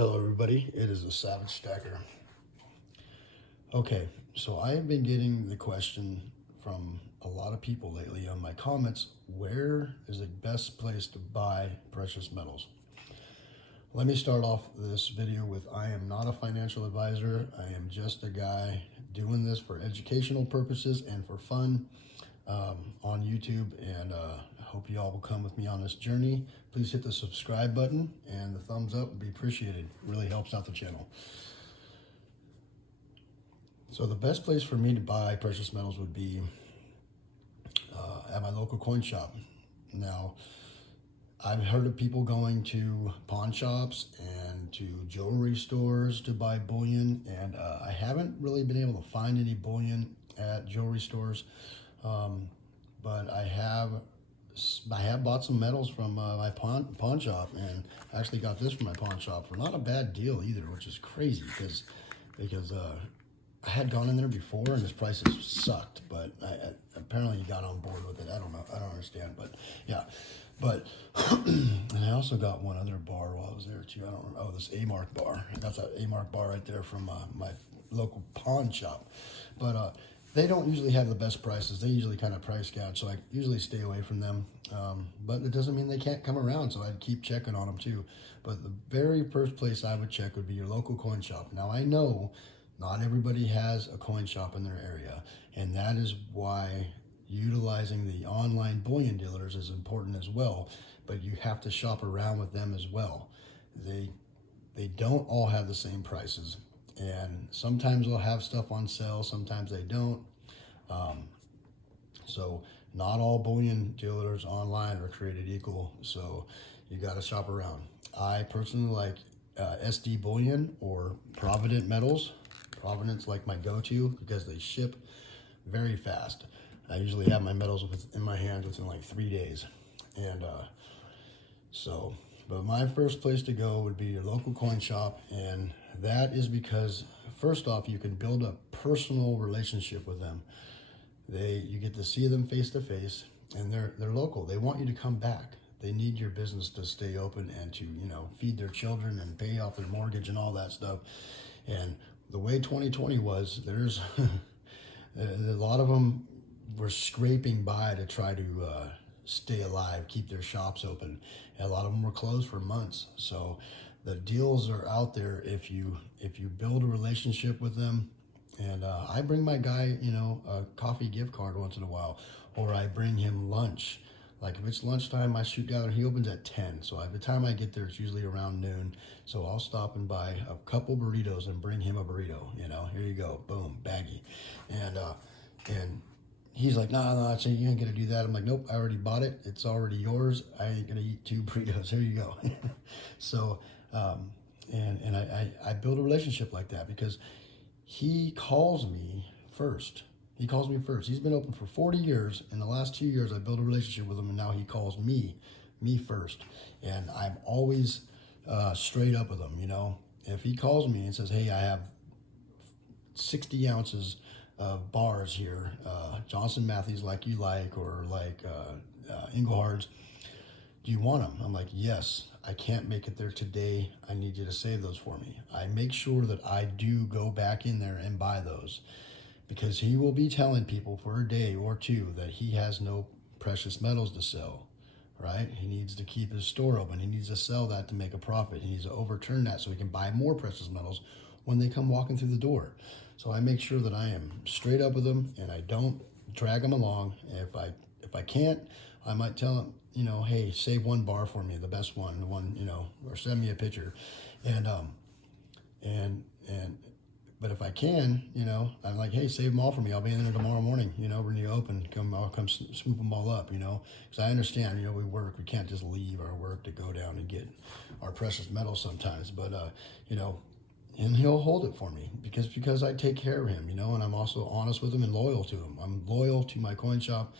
Hello everybody, it is a Savagestacker. Okay, so I have been getting the question from a lot of people lately on my comments, where is the best place to buy precious metals? Let me start off this video with I am not a financial advisor. I am just a guy doing this for educational purposes and for fun on YouTube, and I hope you all will come with me on this journey. Please hit the subscribe button and the thumbs up would be appreciated. It really helps out the channel. So the best place for me to buy precious metals would be at my local coin shop. Now, I've heard of people going to pawn shops and to jewelry stores to buy bullion, and I haven't really been able to find any bullion at jewelry stores, but I have bought some metals from my pawn shop, and I actually got this from my pawn shop for not a bad deal either, which is crazy because I had gone in there before and his prices sucked, but apparently he got on board with it. I don't know. I don't understand, but yeah. But, and I also got one other bar while I was there too. I don't remember. Oh, this A-Mark bar. That's an A-Mark bar right there from my local pawn shop. But they don't usually have the best prices. They usually kind of price gouge, so I usually stay away from them. But it doesn't mean they can't come around, so I'd keep checking on them too. But the very first place I would check would be your local coin shop. Now, I know not everybody has a coin shop in their area, and that is why utilizing the online bullion dealers is important as well, but you have to shop around with them as well. They don't all have the same prices, and sometimes they'll have stuff on sale, sometimes they don't. So not all bullion dealers online are created equal, so you got to shop around. I personally like SD Bullion or Provident Metals. Provident's like my go-to because they ship very fast. I usually have my metals in my hands within like 3 days. And but my first place to go would be your local coin shop. And that is because, first off, you can build a personal relationship with them. You get to see them face to face, and they're local. They want you to come back. They need your business to stay open and to, feed their children and pay off their mortgage and all that stuff. And the way 2020 was, there's a lot of them were scraping by to try to stay alive, keep their shops open. And a lot of them were closed for months. So the deals are out there if you build a relationship with them. And I bring my guy, a coffee gift card once in a while, or I bring him lunch. Like if it's lunchtime, my shoot gathering, he opens at 10. So by the time I get there, it's usually around noon. So I'll stop and buy a couple burritos and bring him a burrito. Here you go, boom, baggy. And he's like, no, so you ain't gonna do that. I'm like, nope, I already bought it. It's already yours. I ain't gonna eat 2 burritos. Here you go. So, and I build a relationship like that because he calls me first. He calls me first. He's been open for 40 years. In the last 2 years, I built a relationship with him, and now he calls me first. And I'm always straight up with him, If he calls me and says, hey, I have 60 ounces of bars here, Johnson Matthey's like you like, or like Engelhard's, do you want them? I'm like, yes, I can't make it there today. I need you to save those for me. I make sure that I do go back in there and buy those, because he will be telling people for a day or two that he has no precious metals to sell, right? He needs to keep his store open. He needs to sell that to make a profit. He needs to overturn that so he can buy more precious metals when they come walking through the door. So I make sure that I am straight up with them and I don't drag them along. If I can't, I might tell him, hey, save 1 bar for me, the best one, or send me a picture. But if I can, I'm like, hey, save them all for me. I'll be in there tomorrow morning, when you open, I'll come swoop them all up, because I understand, we work. We can't just leave our work to go down and get our precious metals sometimes. But, and he'll hold it for me because I take care of him, and I'm also honest with him and loyal to him. I'm loyal to my coin shop.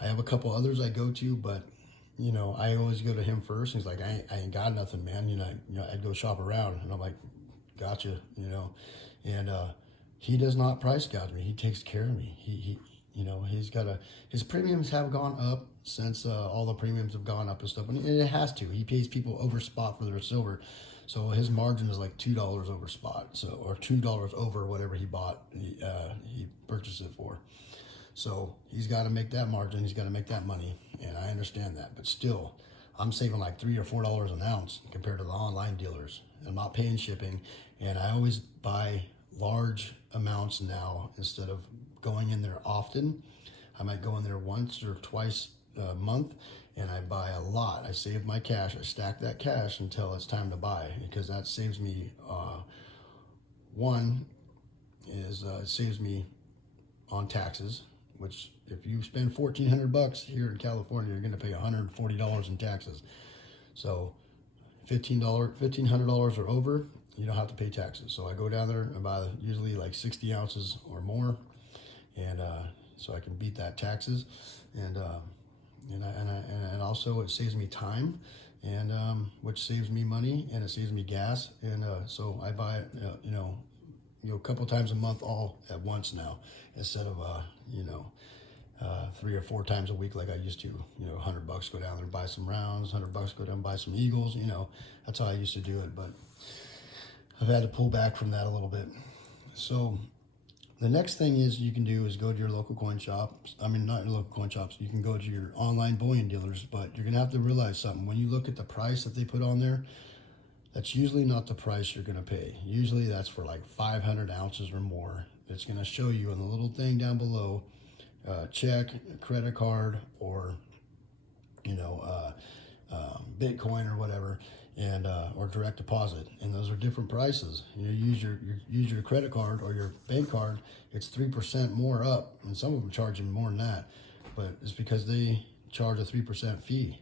I have a couple others I go to, but, I always go to him first. He's like, I ain't got nothing, man. I'd go shop around. And I'm like, gotcha, and he does not price gouge me. He takes care of me. His premiums have gone up since all the premiums have gone up and stuff, and it has to. He pays people over spot for their silver, So his margin is like $2 over spot, so, or $2 over whatever he bought, he purchased it for. So he's got to make that margin, he's got to make that money, and I understand that. But still, I'm saving like $3 or $4 an ounce compared to the online dealers. I'm not paying shipping, and I always buy large amounts now instead of going in there often. I might go in there once or twice a month, and I buy a lot. I save my cash. I stack that cash until it's time to buy, because that saves me. One is it saves me on taxes, which if you spend $1,400 here in California, you're going to pay $140 in taxes. So $1,500 or over, you don't have to pay taxes. So I go down there and buy usually like 60 ounces or more, and so I can beat that taxes, and also it saves me time, and which saves me money, and it saves me gas, and so I buy it, a couple times a month all at once now, instead of 3 or 4 times a week like I used to. $100 go down there and buy some rounds, $100 go down and buy some eagles. That's how I used to do it, but I've had to pull back from that a little bit. So the next thing is you can do is go to your local coin shops. I mean, not your local coin shops. You can go to your online bullion dealers, but you're gonna have to realize something. When you look at the price that they put on there, that's usually not the price you're gonna pay. Usually that's for like 500 ounces or more. It's gonna show you in the little thing down below, check, credit card, or Bitcoin or whatever, and or direct deposit, and those are different prices. Use your credit card or your bank card, it's 3% more up, and some of them charge you more than that, but it's because they charge a 3% fee,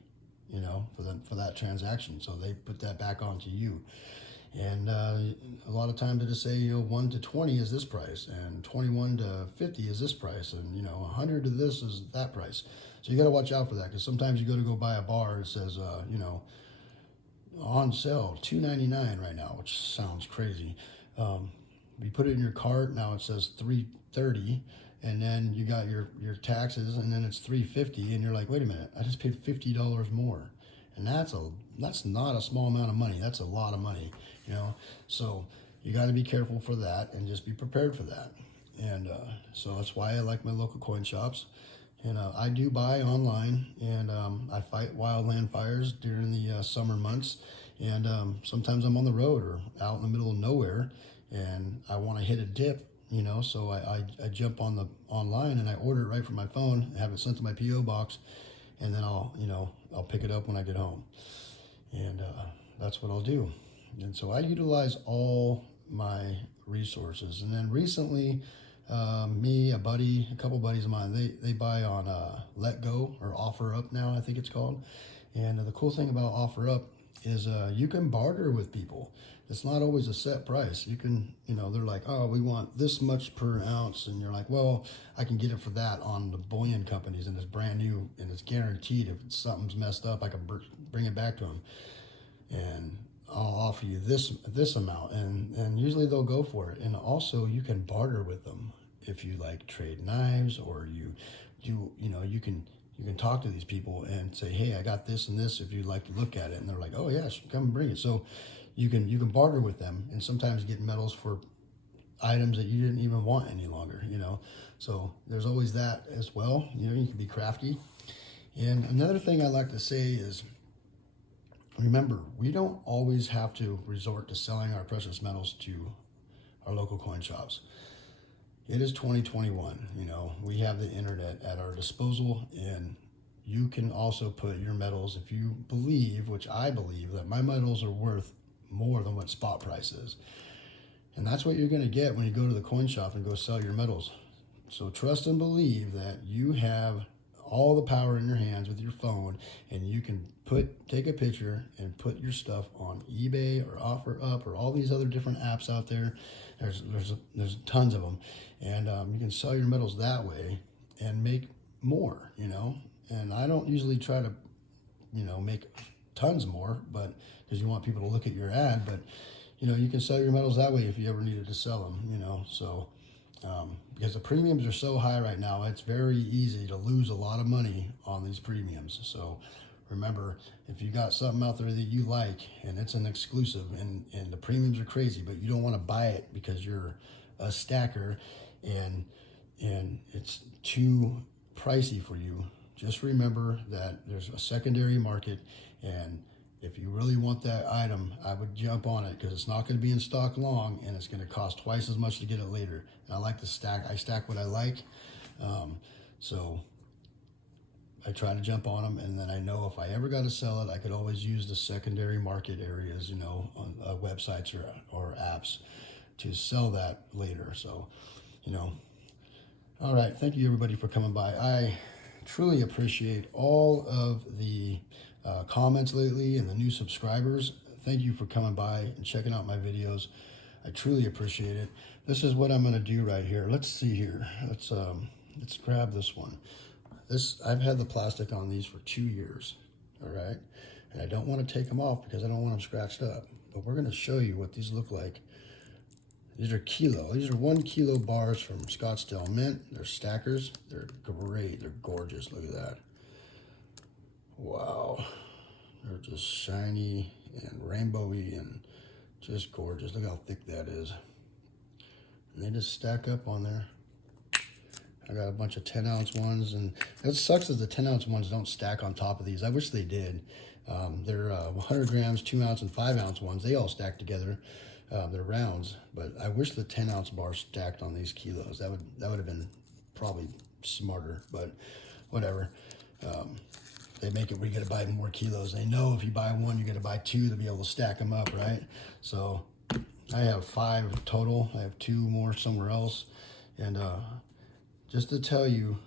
for that transaction. So they put that back onto you. And a lot of times they just say, 1 to 20 is this price, and 21 to 50 is this price, and 100 to this is that price. So you got to watch out for that, because sometimes you go buy a bar, it says on sale $2.99 right now, which sounds crazy. You put it in your cart, now it says $3.30, and then you got your taxes, and then it's $3.50, and you're like, wait a minute, I just paid $50 more, and that's not a small amount of money. That's a lot of money, So you got to be careful for that, and just be prepared for that. And so that's why I like my local coin shops. And I do buy online, and I fight wildland fires during the summer months. And sometimes I'm on the road or out in the middle of nowhere, and I want to hit a dip, so I jump online and I order it right from my phone, have it sent to my P.O. box, and then I'll pick it up when I get home. And that's what I'll do. And so I utilize all my resources. And then recently, a couple buddies of mine, they buy on Let Go or Offer Up now, I think it's called. And the cool thing about Offer Up is you can barter with people. It's not always a set price. You can, they're like, oh, we want this much per ounce, and you're like, well, I can get it for that on the bullion companies, and it's brand new, and it's guaranteed. If something's messed up, I can bring it back to them, and I'll offer you this amount, and usually they'll go for it. And also you can barter with them if you like trade knives, or you can talk to these people and say, hey, I got this and this if you'd like to look at it, and they're like, oh yes, come and bring it. So you can barter with them, and sometimes get medals for items that you didn't even want any longer, so there's always that as well. You can be crafty. And another thing I like to say is, remember, we don't always have to resort to selling our precious metals to our local coin shops. It is 2021. We have the internet at our disposal, and you can also put your metals, if you believe, which I believe, that my metals are worth more than what spot price is. And that's what you're going to get when you go to the coin shop and go sell your metals. So trust and believe that you have all the power in your hands with your phone, and you can take a picture and put your stuff on eBay or Offer Up or all these other different apps out there. There's tons of them, and you can sell your metals that way and make more. And I don't usually try to make tons more, but because you want people to look at your ad, but you can sell your metals that way if you ever needed to sell them. So because the premiums are so high right now, it's very easy to lose a lot of money on these premiums. So remember, if you got something out there that you like and it's an exclusive and the premiums are crazy, but you don't want to buy it because you're a stacker and it's too pricey for you, just remember that there's a secondary market, and if you really want that item, I would jump on it because it's not going to be in stock long and it's going to cost twice as much to get it later. And I like to stack. I stack what I like. So I try to jump on them, and then I know if I ever got to sell it, I could always use the secondary market areas, you know, on websites or apps to sell that later. So, you know, all right. Thank you everybody for coming by. I truly appreciate all of the comments lately and the new subscribers. Thank you for coming by and checking out my videos. I truly appreciate it. This is what I'm going to do right here. Let's see here. Let's grab this one. I've had the plastic on these for 2 years. All right. And I don't want to take them off because I don't want them scratched up. But we're going to show you what these look like. These are kilo. These are 1 kilo bars from Scottsdale Mint. They're stackers. They're great. They're gorgeous. Look at that. Wow. They're just shiny and rainbowy and just gorgeous. Look how thick that is. And they just stack up on there. I got a bunch of 10-ounce ones, and it sucks that the 10-ounce ones don't stack on top of these. I wish they did. They're 100 grams, 2-ounce, and 5-ounce ones. They all stack together. They're rounds, but I wish the 10-ounce bar stacked on these kilos. That would have been probably smarter, but whatever. They make it where you got to buy more kilos. They know if you buy one, you got to buy 2 to be able to stack them up, right? So I have 5 total. I have 2 more somewhere else, and just to tell you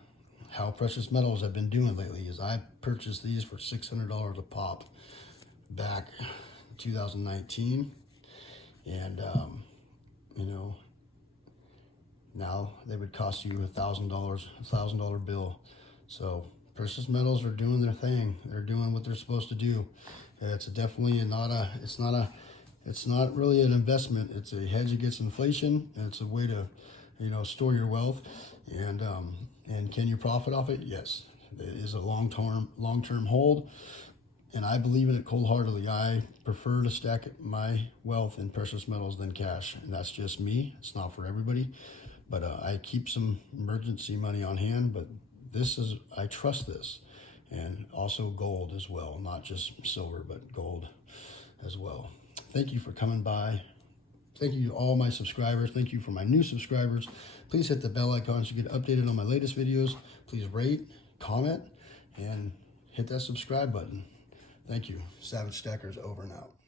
how precious metals I've been doing lately is I purchased these for $600 a pop back in 2019. And, you know, now they would cost you $1,000 bill. So precious metals are doing their thing. They're doing what they're supposed to do. It's definitely it's not really an investment. It's a hedge against inflation. And it's a way to, you know, store your wealth. And can you profit off it? Yes. It is a long-term hold. And I believe in it cold-heartedly. I prefer to stack my wealth in precious metals than cash. And that's just me. It's not for everybody. But I keep some emergency money on hand. But I trust this. And also gold as well. Not just silver, but gold as well. Thank you for coming by. Thank you to all my subscribers. Thank you for my new subscribers. Please hit the bell icon so you get updated on my latest videos. Please rate, comment, and hit that subscribe button. Thank you. Savagestacker is over and out.